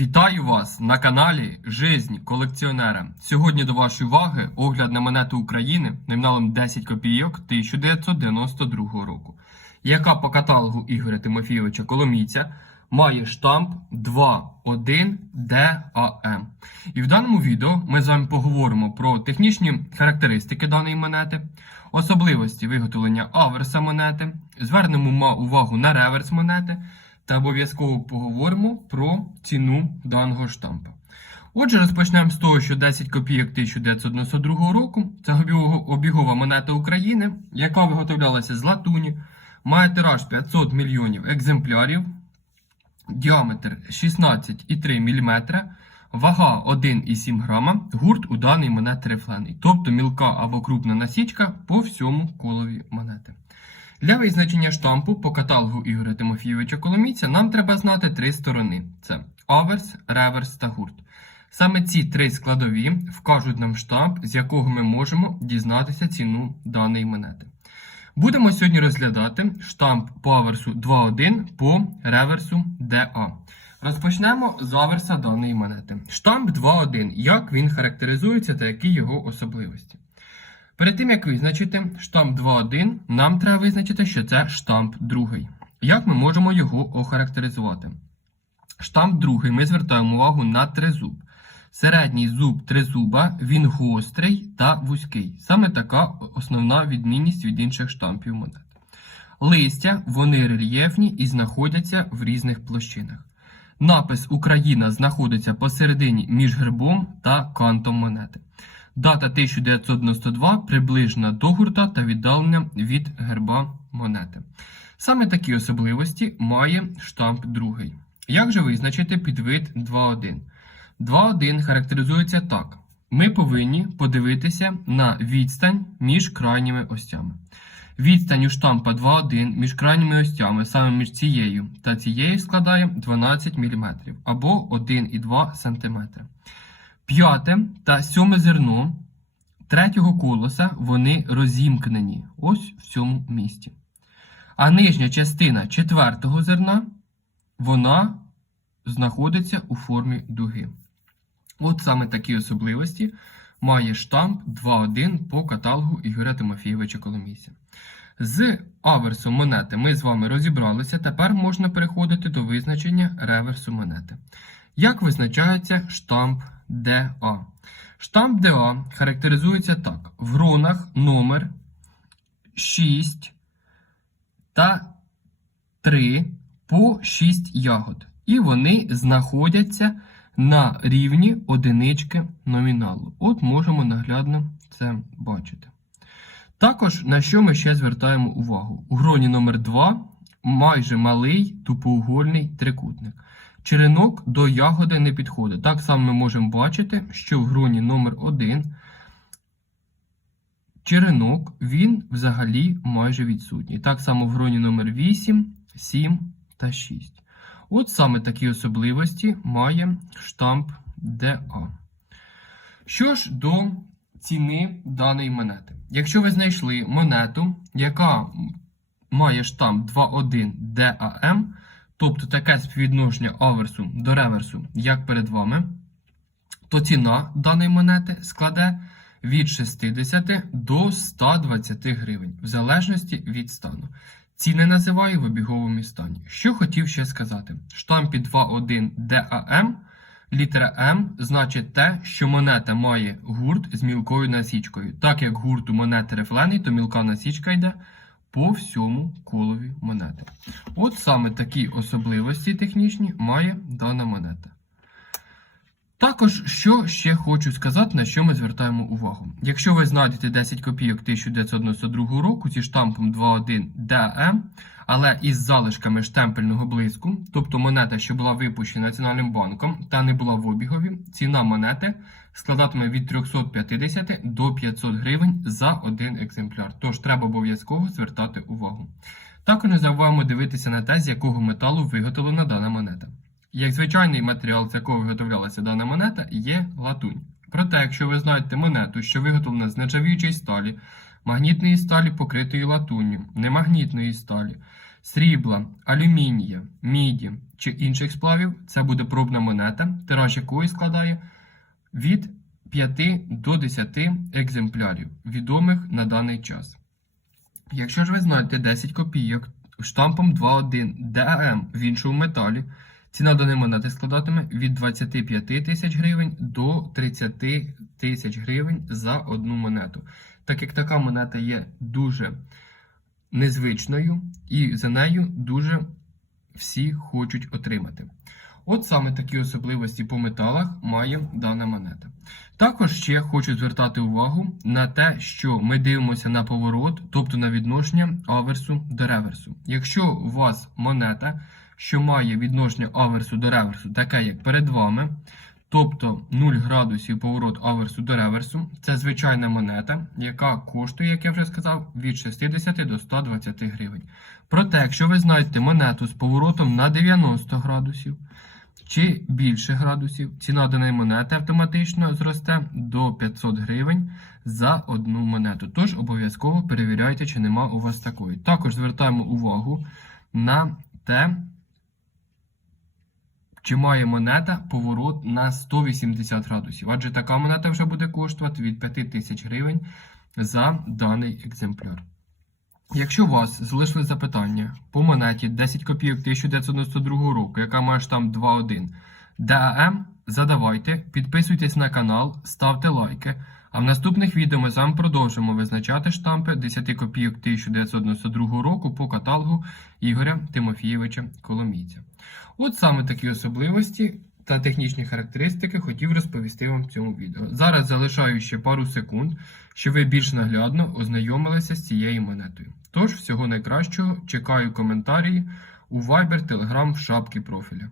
Вітаю вас на каналі Жизнь колекціонера. Сьогодні до вашої уваги огляд на монету України номіналом 10 копійок 1992 року, яка по каталогу Ігоря Тимофійовича Коломійця має штамп 2.1 DAM. І в даному відео ми з вами поговоримо про технічні характеристики даної монети, особливості виготовлення аверса монети, звернемо увагу на реверс монети та обов'язково поговоримо про ціну даного штампа. Отже, розпочнемо з того, що 10 копійок 1992 року це обігова монета України, яка виготовлялася з латуні, має тираж 500 мільйонів екземплярів, діаметр 16,3 мм, вага 1,7 грама, гурт у даній монети рифлений, тобто мілка або крупна насічка по всьому колові монети. Для визначення штампу по каталогу Ігоря Тимофійовича Коломійця нам треба знати три сторони: це аверс, реверс та гурт. Саме ці три складові вкажуть нам штамп, з якого ми можемо дізнатися ціну даної монети. Будемо сьогодні розглядати штамп по аверсу 2.1 по реверсу DA. Розпочнемо з аверса даної монети. Штамп 2.1. Як він характеризується та які його особливості? Перед тим як визначити штамп 2.1, нам треба визначити, що це штамп другий. Як ми можемо його охарактеризувати? Штамп другий ми звертаємо увагу на тризуб. Середній зуб тризуба він гострий та вузький. Саме така основна відмінність від інших штампів монет. Листя вони рельєфні і знаходяться в різних площинах. Напис Україна знаходиться посередині між гербом та кантом монети. Дата 1992 приближена до гурта та віддалення від герба монети. Саме такі особливості має штамп другий. Як же визначити підвид 2.1? 2.1 характеризується так. Ми повинні подивитися на відстань між крайніми остями. Відстань у штампа 2.1 між крайніми остями, саме між цією та цією складає 12 мм або 1,2 см. П'яте та сьоме зерно третього колоса вони розімкнені ось в цьому місці. А нижня частина четвертого зерна вона знаходиться у формі дуги. От саме такі особливості має штамп 2.1 по каталогу Ігоря Тимофійовича Коломійця. З аверсом монети ми з вами розібралися. Тепер можна переходити до визначення реверсу монети. Як визначається штамп DA? Штамп DA характеризується так: в гронах номер 6 та 3 по 6 ягод. І вони знаходяться на рівні одинички номіналу. От можемо наглядно це бачити. Також на що ми ще звертаємо увагу? У гроні номер 2 майже малий тупоугольний трикутник. Черенок до ягоди не підходить. Так само ми можемо бачити, що в гроні номер 1 черенок він взагалі майже відсутній. Так само в гроні номер 8, 7 та 6. От саме такі особливості має штамп DA. Що ж до ціни даної монети. Якщо ви знайшли монету, яка має штамп 2.1 DAM, тобто таке співвідношення аверсу до реверсу, як перед вами, то ціна даної монети складе від 60 до 120 гривень, в залежності від стану. Ціни називаю в обіговому стані. Що хотів ще сказати? Штампі 2.1 DAM літера М значить те, що монета має гурт з мілкою насічкою. Так як гурт у монети рифлений, то мілка насічка йде по всьому колові монети. От саме такі особливості технічні має дана монета. Також, що ще хочу сказати, на що ми звертаємо увагу. Якщо ви знайдете 10 копійок 1992 року зі штампом 2.1 DAM, але із залишками штемпельного блиску, тобто монета, що була випущена Національним банком та не була в обігові, ціна монети складатиме від 350 до 500 гривень за один екземпляр. Тож треба обов'язково звертати увагу. Також не забуваємо дивитися на те, з якого металу виготовлена дана монета. Як звичайний матеріал, з якого виготовлялася дана монета, є латунь. Проте, якщо ви знаєте монету, що виготовлена з нержавіючої сталі, магнітної сталі, покритої латунню, немагнітної сталі, срібла, алюмінія, міді чи інших сплавів, це буде пробна монета, тираж якої складає від 5 до 10 екземплярів, відомих на даний час. Якщо ж ви знаєте 10 копійок штампом 2.1 ДАМ в іншому металі, ціна монети складатиме від 25 тисяч гривень до 30 тисяч гривень за одну монету. Так як така монета є дуже незвичною і за нею дуже всі хочуть отримати. От саме такі особливості по металах має дана монета. Також ще хочу звертати увагу на те, що ми дивимося на поворот, тобто на відношення аверсу до реверсу. Якщо у вас монета, що має відношення аверсу до реверсу, таке як перед вами, тобто 0 градусів поворот аверсу до реверсу, це звичайна монета, яка коштує, як я вже сказав, від 60 до 120 гривень. Проте, якщо ви знаєте монету з поворотом на 90 градусів, чи більше градусів, ціна даної монети автоматично зросте до 500 гривень за одну монету. Тож обов'язково перевіряйте, чи нема у вас такої. Також звертаємо увагу на те, чи має монета поворот на 180 градусів. Адже така монета вже буде коштувати від 5000 гривень за даний екземпляр. Якщо у вас залишили запитання по монеті 10 копійок 1992 року, яка має штамп 2.1 ДАМ, задавайте, підписуйтесь на канал, ставте лайки. А в наступних відео ми вами продовжимо визначати штампи 10 копійок 1992 року по каталогу Ігоря Тимофійовича Коломійця. От саме такі особливості та технічні характеристики хотів розповісти вам в цьому відео. Зараз залишаю ще пару секунд, щоб ви більш наглядно ознайомилися з цією монетою. Тож, всього найкращого, чекаю коментарі у Viber, Telegram в шапці профіля.